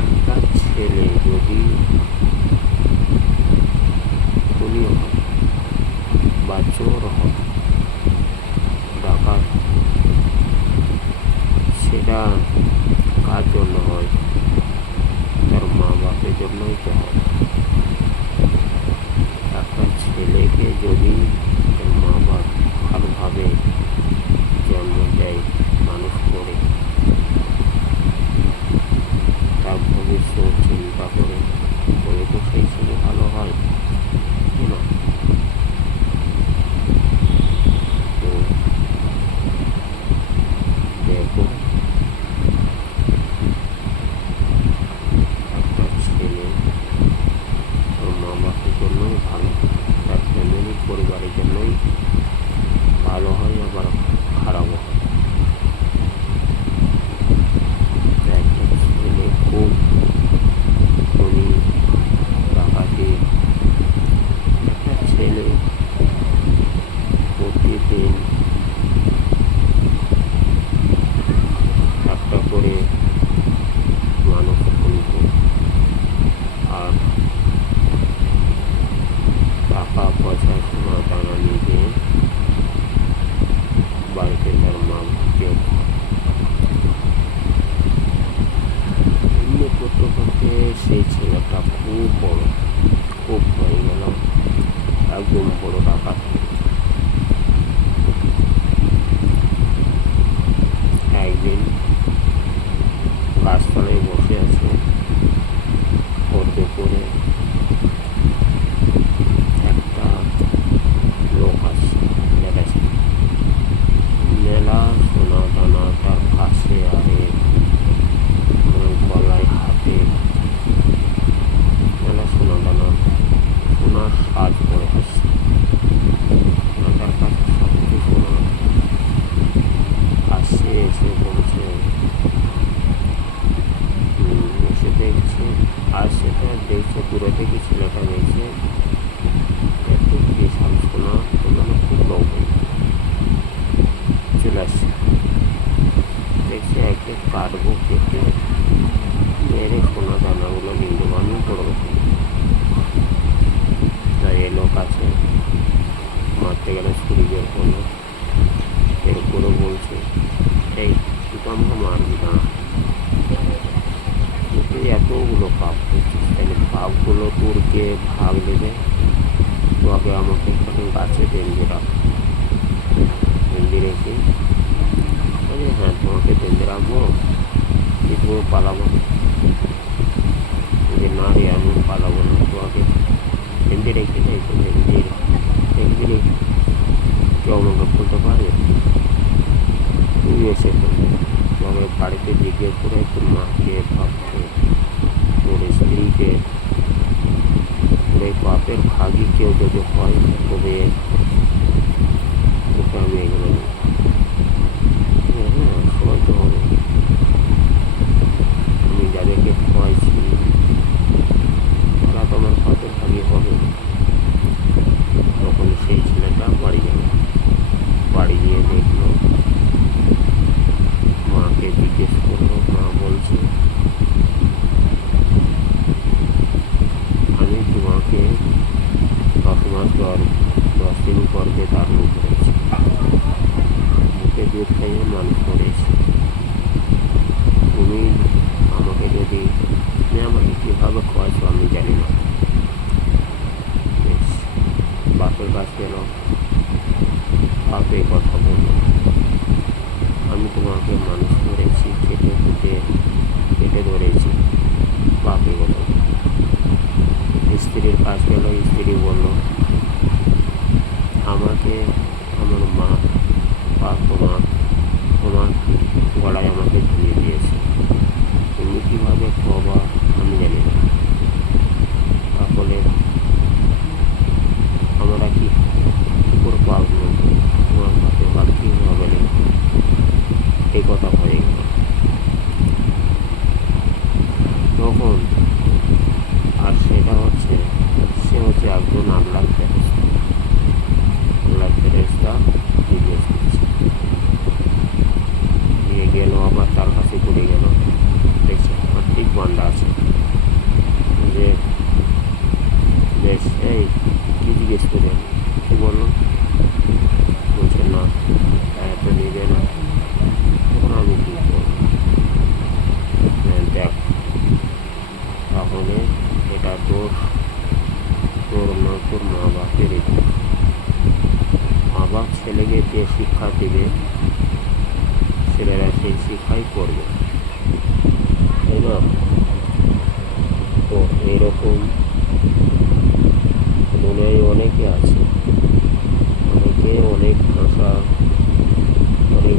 একটা ছেলে যদি খুনি হয় বা চোর হয়, ডাকাত, সেটা কার জন্য হয়? তার মা বাপের জন্যই তো হয়। একটা ছেলেকে যদি তার মা বাপ ভালোভাবে জন্ম দেয়, মানুষ করে, তার ভবিষ্যৎ চিন্তা করে, তবে তো সেই ছেলে ভালো হয় না। তো দেখো, একটা ছেলে ওর মা বাপের জন্যই ভালো, তার ফ্যামিলি পরিবারের জন্যই ভালো হয়, আবার খারাপও হয়। একটা ছেলে খুব ধনী, ডাকাতি, একটা ছেলে প্রতিদিন একটা করে মানুষ খুলব, আর টাকা পয়সা সোনা দানা নিয়ে বাড়িতে তার মা বাপকে এমনি করতে করতে সেই ছেলেটা খুব বড়, খুব হয়ে গেল, একদম বড় ডাকাত। একদিন গাছতলায় বসে আছে, ভোর দুপুরে একটা লোক আসছে, দেখেছে মেলা সোনা দানা তার কাছে, আরে গলায় হাতে মেলা সোনা দানা, সোনার সাজ করে আসছে, তার কাছে সব কিছু সোনা আসছে। এসে বলছে, এসে দেখছে, আর সেটা দেখছে দূরে থেকে ছেলেটা দেখছে এত বিশাল সোনা, মানে খুব লোভ চলে আসছে। দেখছে একে কাটবো, কেটে মেরে সোনা দানাগুলো নিয়ে দেবো, আমি বড় লোক। তাই এ লোক আছে, মারতে গেলে ছুরি বের করলো, এরপরে বলছে, এই তুই তো আমাকে মারবি না, তুই এতগুলো পাপ করছিস, তাহলে পাপগুলো তোর কে ভাগ দেবে? তো আগে আমাকে এখানে গাছে বেঁধে রাখ। বেঁধে রেখে বলে, হ্যাঁ তোমাকে বেঁধে রাখবো, তুমিও পালাবো। যে না রে, আমি পালাবো না, তোমাকে বেঁধে রেখে যাই, তো বেঁধে দেখবি কেউ আমাকে খুলতে পারবে? তুই এসে তবে বাড়িতে জিজ্ঞেস করে তোর মাকে, বাপকে, তোর স্ত্রীকে, তোর এই বাপের ভাগই কেউ যদি হয়, তবে তোকে আমি এগুলো সবাই তো হবে। আমি যাদেরকে খাওয়াইছি তারা তো আমার বাপের ভাগই হবে। তখন সেই ছেলেটা বাড়ি গেল, বাড়ি গিয়ে দেখলো, মাকে জিজ্ঞেস করলো, মা বলছে, আমি তোমাকে 10 মাস 10 দিন গর্ভে ধারণ করেছি, মুখে দুধ খাইয়ে মানুষ করেছি। তুমি আমাকে যদি, আমাকে কীভাবে খাওয়াইছো আমি জানি না। বাপের কাছ গেল, বাপে কথা বললো, আমি তোমাকে মানুষ করেছি, খেতে খুঁটে পেটে ধরেছি, বাপে কথা। স্ত্রীর কাছ গেল, স্ত্রী বলল, আমাকে আমার মা বা তোমার গলায় আমাকে ঝুলিয়ে দিয়েছে, তুমি কীভাবে খাওয়াবা আমি জানি না। তাহলে আমরা কি করে পাবো? তোমার বাপের বাপ কীভাবে নেই? এই কথা হয়ে গেল। তখন আর সেটা হচ্ছে, সে হচ্ছে একজন আল্লাহর ফেরেশতা। আল্লাহর ফেরেশতা জিজ্ঞেস করছে, দিয়ে গেল, আবার তার কাছে ঘুরে গেল, শিখাই করবে, তাই না? তো এইরকম দুনিয়ায় অনেকে আছে, অনেকে অনেক ভাষা, অনেক